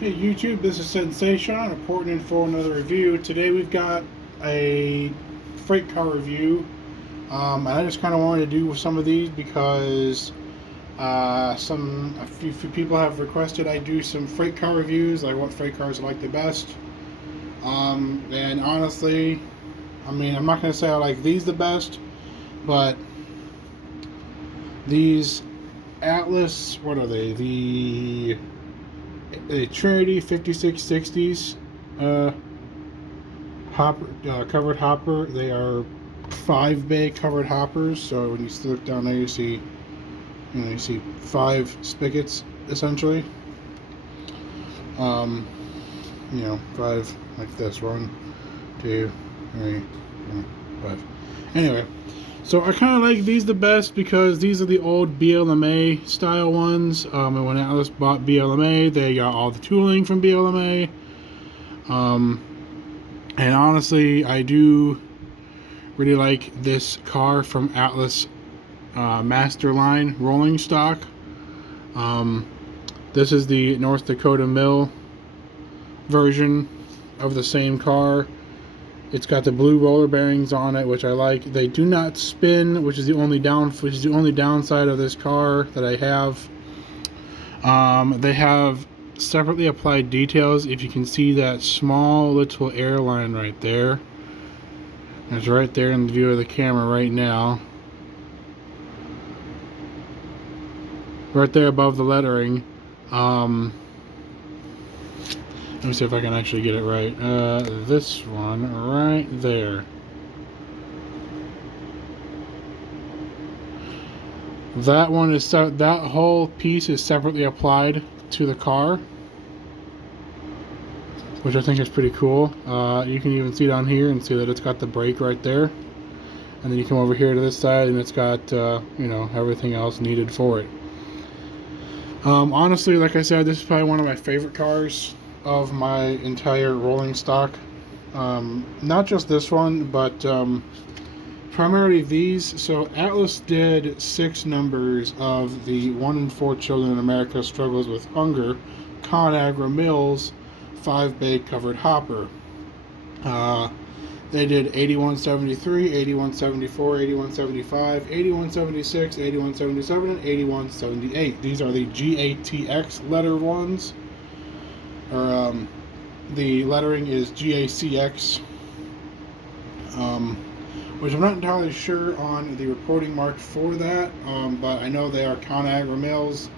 Hey YouTube, this is Sensation reporting in for another review. Today we've got a freight car review. And I just kind of wanted to do some of these because a few people have requested I do some freight car reviews, like what freight cars I like the best. And honestly, I mean, I'm not going to say I like these the best, but these Atlas, what are they? The Trinity 5660s covered hopper. They are 5-bay covered hoppers. So when you look down there, you see 5 spigots essentially. 5 like this. 1, 2, 3, 4, 5. Anyway, so I kind of like these the best because these are the old BLMA style ones. And when Atlas bought BLMA, they got all the tooling from BLMA. And honestly, I do really like this car from Atlas Master Line rolling stock. This is the North Dakota Mill version of the same car. It's got the blue roller bearings on it, which I like. They do not spin, which is the only downside of this car that I have. They have separately applied details. If you can see that small little airline right there, it's right there in the view of the camera right now, right there above the lettering. Let me see if I can actually get it right. This one right there. That one is that whole piece is separately applied to the car, which I think is pretty cool. You can even see down here and see that it's got the brake right there, and then you come over here to this side and it's got everything else needed for it. Honestly, like I said, this is probably one of my favorite cars of my entire rolling stock. Not just this one, but primarily these. So Atlas did 6 numbers of the 1 in 4 children in America struggles with hunger ConAgra Mills 5-bay covered hopper. They did 8173, 8174, 8175, 8176, 8177, and 8178. These are the GATX letter ones. Or the lettering is GACX, which I'm not entirely sure on the reporting mark for that, but I know they are ConAgra Mills.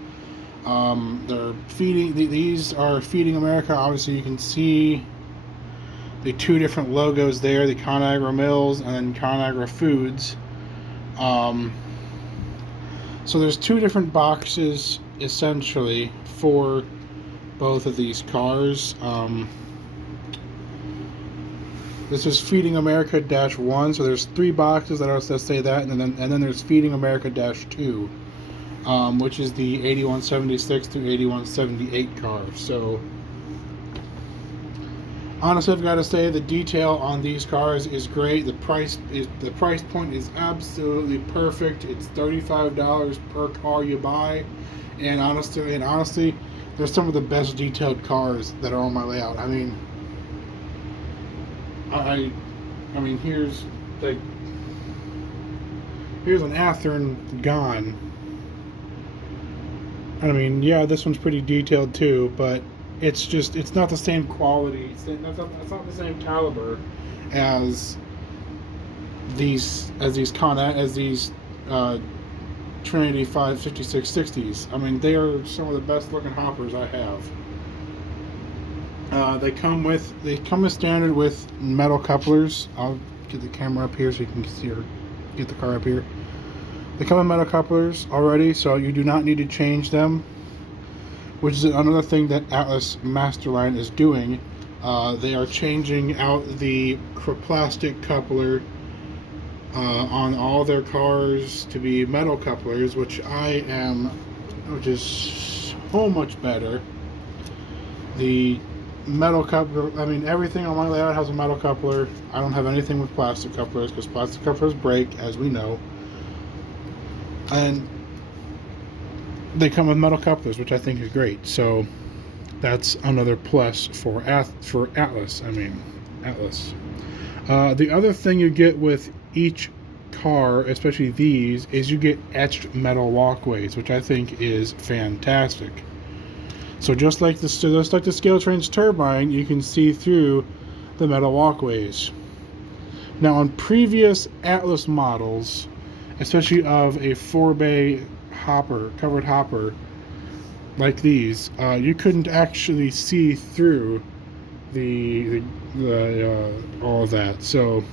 They're feeding, these are Feeding America. Obviously you can see the 2 different logos there, the ConAgra Mills and then ConAgra Foods. So there's 2 different boxes essentially for both of these cars. This is Feeding America -1, so there's 3 boxes that say that, and then there's Feeding America -2, which is the 8176 through 8178 car. So honestly, I've got to say the detail on these cars is great. The price point is absolutely perfect. It's $35 per car you buy, and honestly, they're some of the best detailed cars that are on my layout. I mean, here's an Athearn gone. I mean, yeah, this one's pretty detailed too, but it's not the same quality. It's not the same caliber as these Trinity 5660s. I mean, they are some of the best looking hoppers I have. They come standard with metal couplers. I'll get the camera up here so you can see or get the car up here. They come with metal couplers already, so you do not need to change them, which is another thing that Atlas Masterline is doing. They are changing out the plastic coupler on all their cars to be metal couplers, which is so much better. The metal coupler, I mean, everything on my layout has a metal coupler. I don't have anything with plastic couplers because plastic couplers break, as we know. And they come with metal couplers, which I think is great. So that's another plus for Atlas. I mean, Atlas. The other thing you get with each car, especially these, is you get etched metal walkways, which I think is fantastic. So just like the scale train's turbine, you can see through the metal walkways. Now on previous Atlas models, especially of a 4-bay hopper, covered hopper, like these, you couldn't actually see through the all of that. So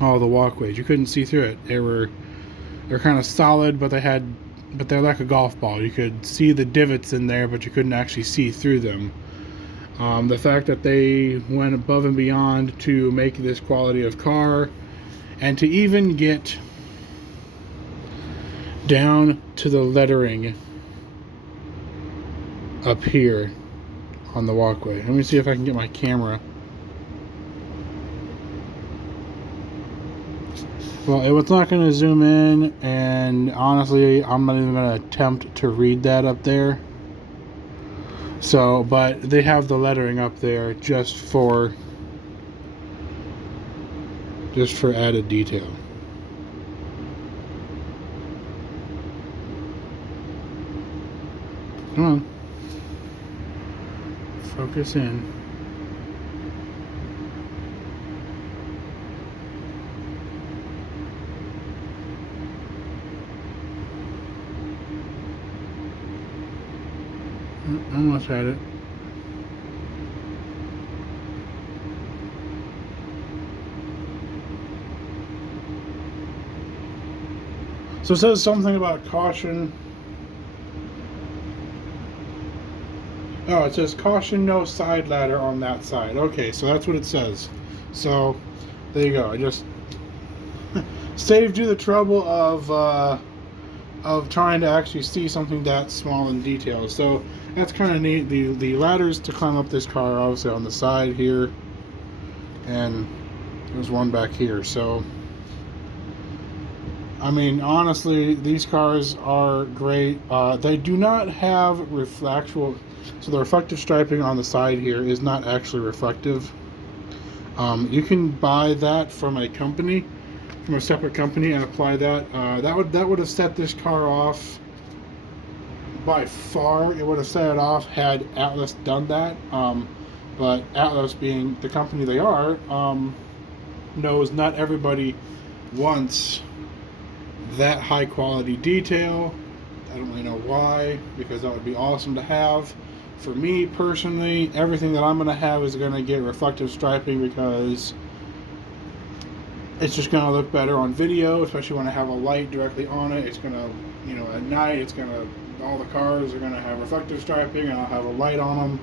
all the walkways, you couldn't see through it. They're kind of solid, but they're like a golf ball. You could see the divots in there, but you couldn't actually see through them. The fact that they went above and beyond to make this quality of car, and to even get down to the lettering up here on the walkway. Let me see if I can get my camera. Well, it's not going to zoom in, and honestly, I'm not even going to attempt to read that up there. So, but they have the lettering up there just for added detail. Come on. Focus in. Almost had it. So it says something about caution. Oh, it says caution, no side ladder on that side. Okay, so that's what it says. So there you go. I just saved you the trouble of trying to actually see something that small in detail. So that's kind of neat. The ladders to climb up this car are obviously on the side here, and there's one back here. So I mean, honestly, these cars are great. They do not have reflectual, so the reflective striping on the side here is not actually reflective. You can buy that from a company, from a separate company, and apply that. That would have set this car off by far. It would have set it off had Atlas done that. But Atlas, being the company they are, knows not everybody wants that high quality detail. I don't really know why, because that would be awesome to have. For me personally, everything that I'm going to have is going to get reflective striping, because it's just going to look better on video, especially when I have a light directly on it. It's going to, you know, at night, it's going to, all the cars are going to have reflective striping, and I'll have a light on them.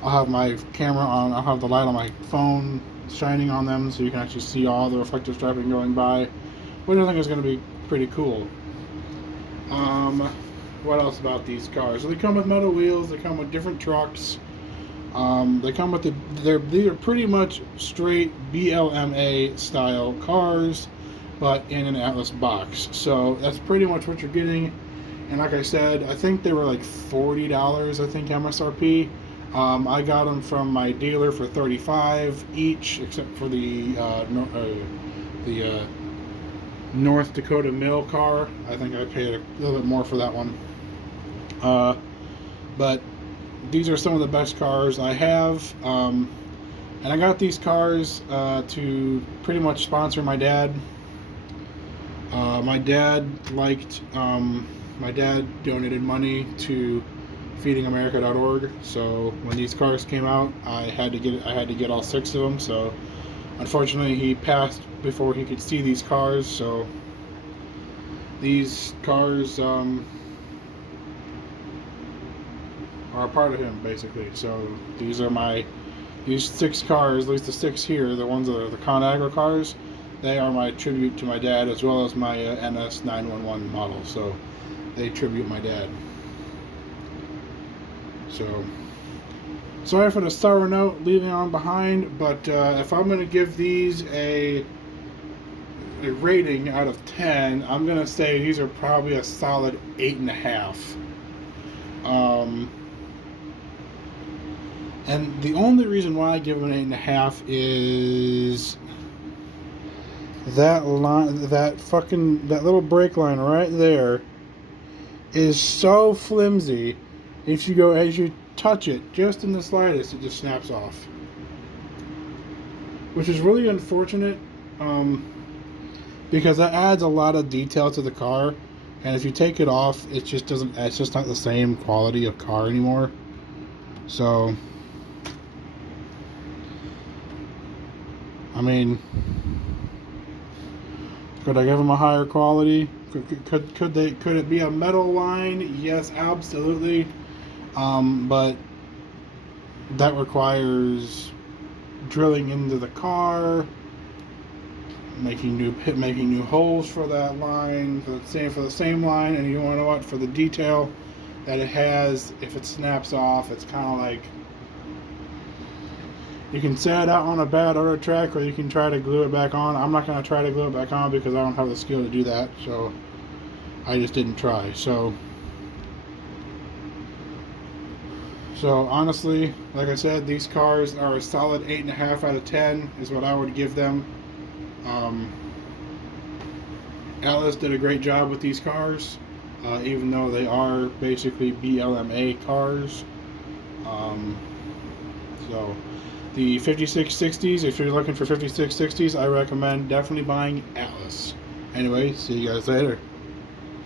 I'll have my camera on, I'll have the light on my phone shining on them, so you can actually see all the reflective striping going by, which I think is going to be pretty cool. What else about these cars? So they come with metal wheels, they come with different trucks. They come with these are pretty much straight BLMA style cars, but in an Atlas box. So that's pretty much what you're getting. And like I said, I think they were like $40, I think, MSRP. I got them from my dealer for $35 each, except for the North Dakota Mill car. I think I paid a little bit more for that one. But these are some of the best cars I have. And I got these cars to pretty much sponsor my dad. My dad donated money to feedingamerica.org. So when these cars came out, I had to get all 6 of them. So unfortunately, he passed before he could see these cars. So these cars are a part of him, basically. So these 6 cars, at least the 6 here, the ones that are the ConAgra cars, they are my tribute to my dad, as well as my NS 911 model. So they tribute my dad. So sorry for the sour note leaving on behind, but if I'm going to give these a rating out of 10, I'm going to say these are probably a solid 8.5. And the only reason why I give them an 8.5 is that line, that little brake line right there is so flimsy. If you go, as you touch it, just in the slightest, it just snaps off, which is really unfortunate, because that adds a lot of detail to the car, and if you take it off, it just doesn't. It's just not the same quality of car anymore. So, I mean, could I give them a higher quality? Could it be a metal line? Yes, absolutely. But that requires drilling into the car, making new holes for that line, for the same line, and you want to know what, for the detail that it has, if it snaps off, it's kind of like, you can set it out on a bad auto track, or you can try to glue it back on. I'm not going to try to glue it back on because I don't have the skill to do that, so I just didn't try. So honestly, like I said, these cars are a solid 8.5 out of 10 is what I would give them. Atlas did a great job with these cars, even though they are basically BLMA cars. So the 5660s, if you're looking for 5660s, I recommend definitely buying Atlas. Anyway, see you guys later.